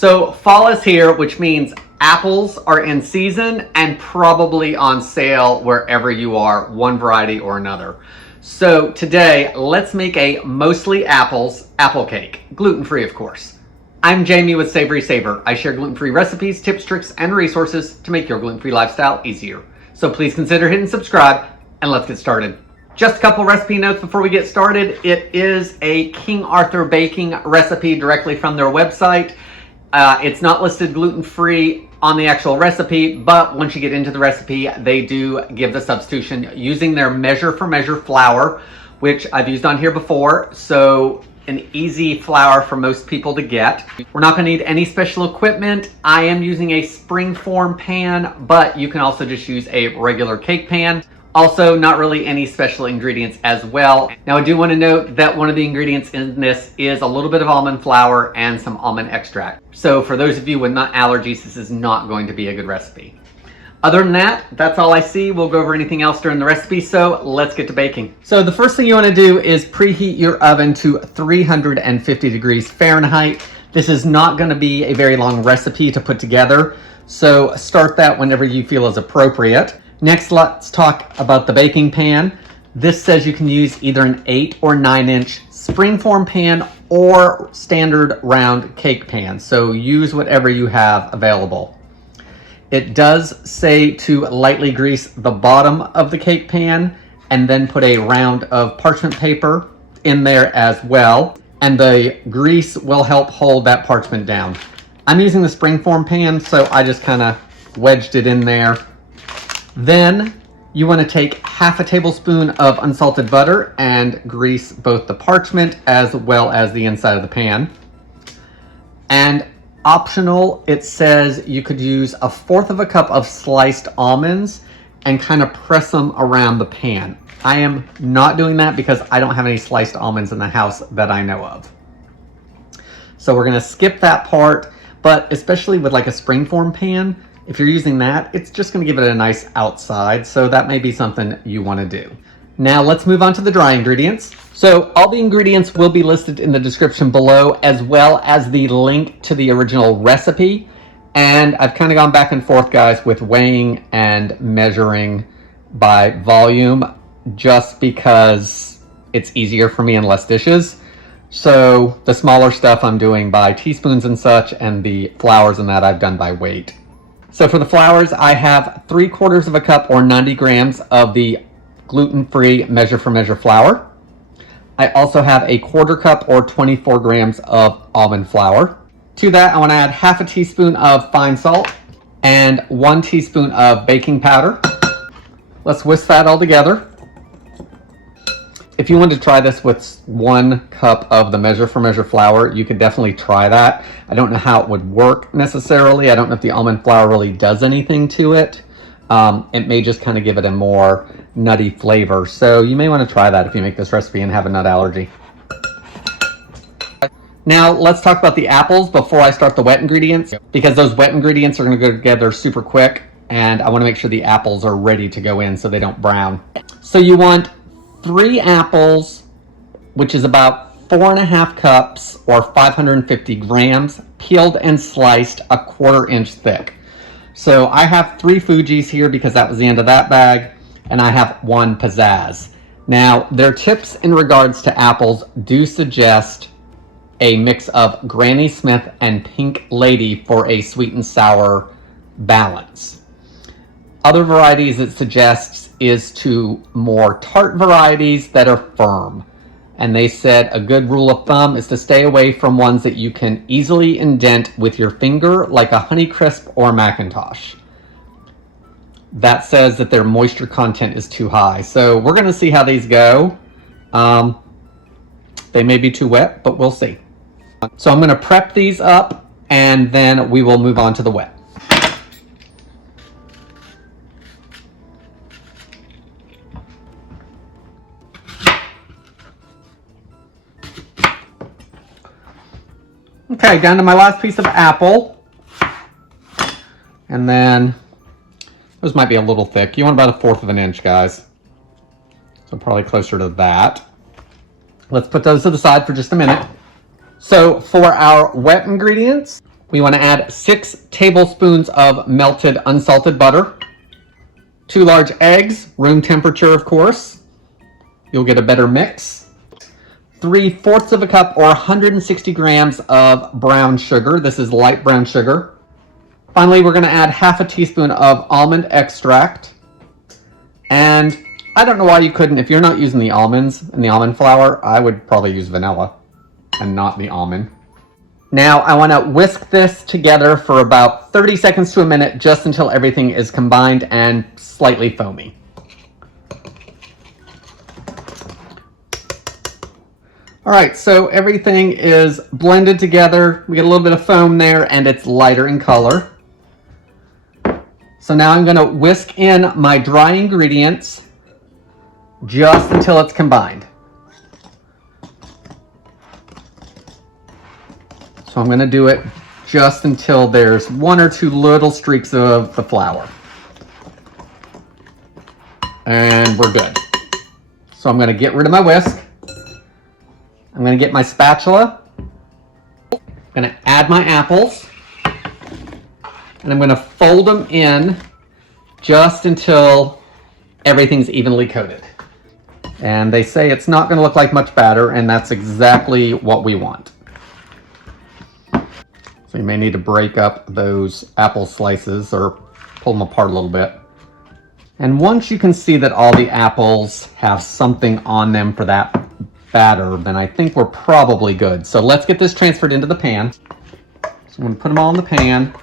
So fall is here, which means apples are in season and probably on sale wherever you are, one variety or another. So today, let's make a mostly apples apple cake, gluten-free of course. I'm Jamie with SavorySaver. I share gluten-free recipes, tips, tricks, and resources to make your gluten-free lifestyle easier. So please consider hitting subscribe and let's get started. Just a couple recipe notes before we get started. It is a King Arthur baking recipe directly from their website. It's not listed gluten-free on the actual recipe, but once you get into the recipe, they do give the substitution using their measure for measure flour, which I've used on here before. So an easy flour for most people to get. We're not going to need any special equipment. I am using a springform pan, but you can also just use a regular cake pan. Also, not really any special ingredients as well. Now, I do want to note that one of the ingredients in this is a little bit of almond flour and some almond extract. So for those of you with nut allergies, this is not going to be a good recipe. Other than that, that's all I see. We'll go over anything else during the recipe, so let's get to baking. So the first thing you want to do is preheat your oven to 350 degrees Fahrenheit. This is not going to be a very long recipe to put together, so start that whenever you feel is appropriate. Next, let's talk about the baking pan. This says you can use either an 8 or 9-inch springform pan or standard round cake pan. So use whatever you have available. It does say to lightly grease the bottom of the cake pan and then put a round of parchment paper in there as well. And the grease will help hold that parchment down. I'm using the springform pan, so I just kind of wedged it in there. Then you want to take half a tablespoon of unsalted butter and grease both the parchment as well as the inside of the pan. And optional, it says you could use 1/4 cup of sliced almonds and kind of press them around the pan. I am not doing that because I don't have any sliced almonds in the house that I know of. So we're going to skip that part, but especially with like a springform pan, if you're using that, it's just going to give it a nice outside, so that may be something you want to do. Now let's move on to the dry ingredients. So all the ingredients will be listed in the description below, as well as the link to the original recipe. And I've kind of gone back and forth, guys, with weighing and measuring by volume, just because it's easier for me and less dishes. So the smaller stuff I'm doing by teaspoons and such, and the flours and that I've done by weight. So for the flours, I have 3/4 cup or 90 grams of the gluten-free measure for measure flour. I also have a 1/4 cup or 24 grams of almond flour. To that, I want to add half a teaspoon of fine salt and 1 teaspoon of baking powder. Let's whisk that all together. If you want to try this with 1 cup of the measure for measure flour, you could definitely try that. I don't know how it would work necessarily. I don't know if the almond flour really does anything to it. It may just kind of give it a more nutty flavor. So you may want to try that if you make this recipe and have a nut allergy. Now let's talk about the apples before I start the wet ingredients, because those wet ingredients are going to go together super quick, and I want to make sure the apples are ready to go in so they don't brown. So you want 3 apples, which is about 4.5 cups or 550 grams, peeled and sliced 1/4 inch thick. So I have 3 Fujis here because that was the end of that bag, and I have 1 Pizzazz. Now, their tips in regards to apples do suggest a mix of Granny Smith and Pink Lady for a sweet and sour balance. Other varieties it suggests is to more tart varieties that are firm. And they said a good rule of thumb is to stay away from ones that you can easily indent with your finger, like a Honeycrisp or Macintosh. That says that their moisture content is too high. So we're going to see how these go. They may be too wet, but we'll see. So I'm going to prep these up, and then we will move on to the wet. Okay, down to my last piece of apple. And then, those might be a little thick. You want about 1/4 inch, guys. So probably closer to that. Let's put those to the side for just a minute. So for our wet ingredients, We want to add 6 tablespoons of melted unsalted butter, 2 large eggs, room temperature of course. You'll get a better mix. 3/4 of a cup or 160 grams of brown sugar. This is light brown sugar. Finally, we're going to add half a teaspoon of almond extract. And I don't know why you couldn't, if you're not using the almonds and the almond flour, I would probably use vanilla and not the almond. Now I want to whisk this together for about 30 seconds to a minute, just until everything is combined and slightly foamy. All right, so everything is blended together. We get a little bit of foam there and it's lighter in color. So now I'm going to whisk in my dry ingredients just until it's combined. So I'm going to do it just until there's 1 or 2 little streaks of the flour. And we're good. So I'm going to get rid of my whisk. I'm going to get my spatula. I'm going to add my apples. And I'm going to fold them in just until everything's evenly coated. And they say it's not going to look like much batter, and that's exactly what we want. So you may need to break up those apple slices or pull them apart a little bit. And once you can see that all the apples have something on them for that batter, then I think we're probably good. So let's get this transferred into the pan. So I'm going to put them all in the pan.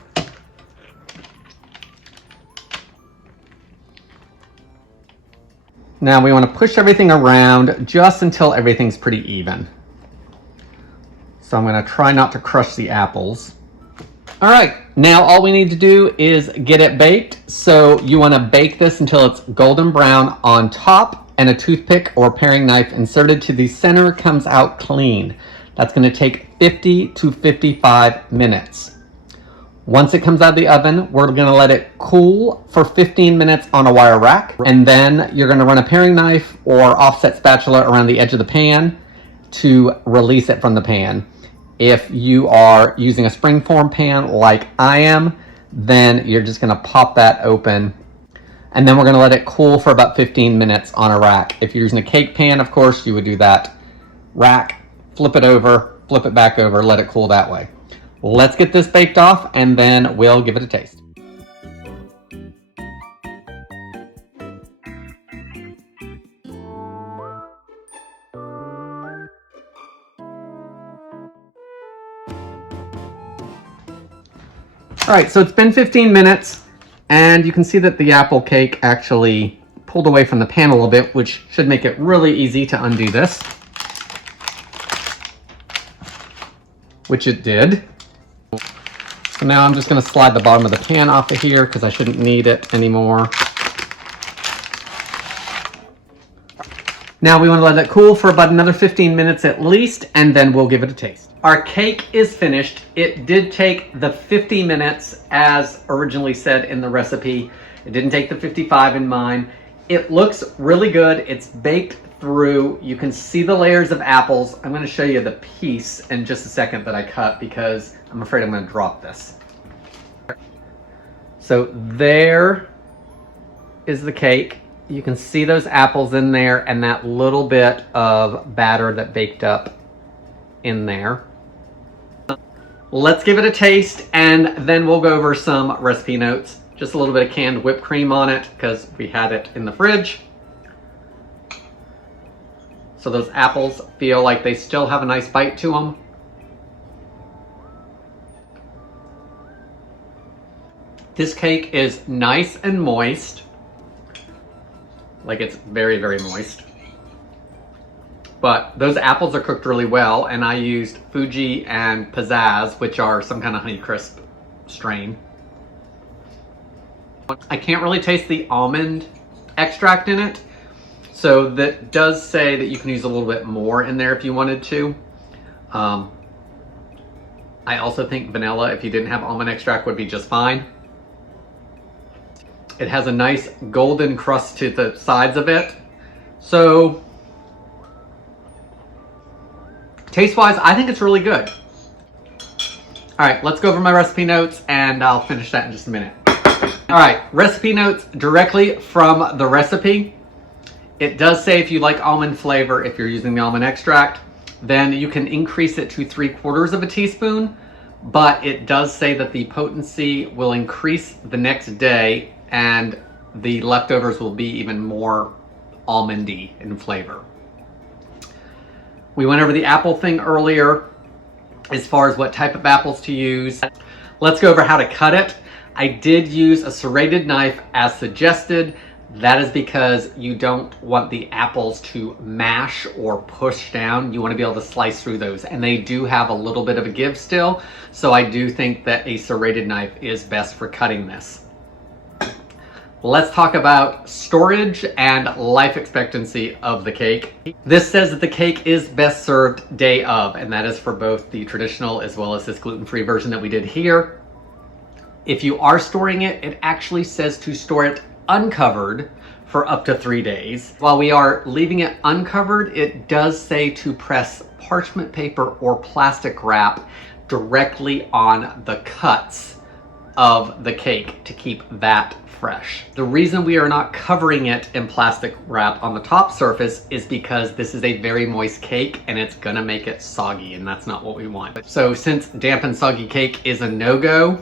Now we want to push everything around just until everything's pretty even. So I'm going to try not to crush the apples. All right, now all we need to do is get it baked. So you want to bake this until it's golden brown on top, and a toothpick or paring knife inserted to the center comes out clean. That's going to take 50 to 55 minutes. Once it comes out of the oven, we're going to let it cool for 15 minutes on a wire rack, and then you're going to run a paring knife or offset spatula around the edge of the pan to release it from the pan. If you are using a springform pan like I am, then you're just going to pop that open, and then we're going to let it cool for about 15 minutes on a rack. If you're using a cake pan, of course, you would do that. Rack, flip it over, flip it back over, let it cool that way. Let's get this baked off, and then we'll give it a taste. All right, so it's been 15 minutes, and you can see that the apple cake actually pulled away from the pan a little bit, which should make it really easy to undo this, which it did. So now I'm just going to slide the bottom of the pan off of here because I shouldn't need it anymore. Now we want to let it cool for about another 15 minutes at least, and then we'll give it a taste. Our cake is finished. It did take the 50 minutes as originally said in the recipe. It didn't take the 55 in mine. It looks really good. It's baked through. You can see the layers of apples. I'm going to show you the piece in just a second that I cut because I'm afraid I'm going to drop this. So there is the cake. You can see those apples in there and that little bit of batter that baked up in there. Let's give it a taste, and then we'll go over some recipe notes. Just a little bit of canned whipped cream on it because we had it in the fridge. So those apples feel like they still have a nice bite to them. This cake is nice and moist. Like it's very, very moist. But those apples are cooked really well, and I used Fuji and Pizzazz, which are some kind of Honeycrisp strain. I can't really taste the almond extract in it, so that does say that you can use a little bit more in there if you wanted to. I also think vanilla, if you didn't have almond extract, would be just fine. It has a nice golden crust to the sides of it. So taste-wise, I think it's really good. All right, let's go over my recipe notes and I'll finish that in just a minute. All right, recipe notes directly from the recipe. It does say if you like almond flavor, if you're using the almond extract, then you can increase it to 3/4 of a teaspoon, but it does say that the potency will increase the next day and the leftovers will be even more almondy in flavor. We went over the apple thing earlier as far as what type of apples to use. Let's go over how to cut it. I did use a serrated knife as suggested. That is because you don't want the apples to mash or push down. You want to be able to slice through those, and they do have a little bit of a give still. So I do think that a serrated knife is best for cutting this. Let's talk about storage and life expectancy of the cake. This says that the cake is best served day of, and that is for both the traditional as well as this gluten-free version that we did here. If you are storing it, it actually says to store it uncovered for up to 3 days. While we are leaving it uncovered, it does say to press parchment paper or plastic wrap directly on the cuts of the cake to keep that fresh. The reason we are not covering it in plastic wrap on the top surface is because this is a very moist cake and it's gonna make it soggy, and that's not what we want. So since damp and soggy cake is a no-go,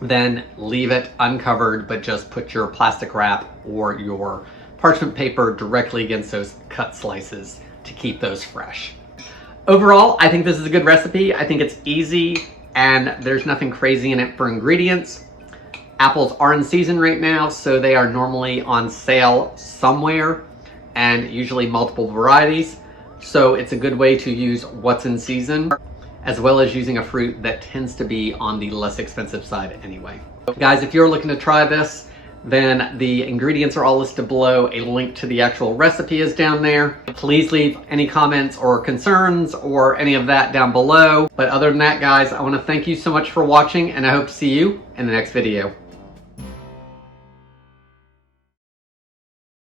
then leave it uncovered, but just put your plastic wrap or your parchment paper directly against those cut slices to keep those fresh. Overall, I think this is a good recipe. I think it's easy and there's nothing crazy in it for ingredients. Apples are in season right now, so they are normally on sale somewhere, and usually multiple varieties. So it's a good way to use what's in season, as well as using a fruit that tends to be on the less expensive side anyway. Guys, if you're looking to try this, then the ingredients are all listed below. A link to the actual recipe is down there. Please leave any comments or concerns or any of that down below. But other than that, guys, I want to thank you so much for watching, and I hope to see you in the next video.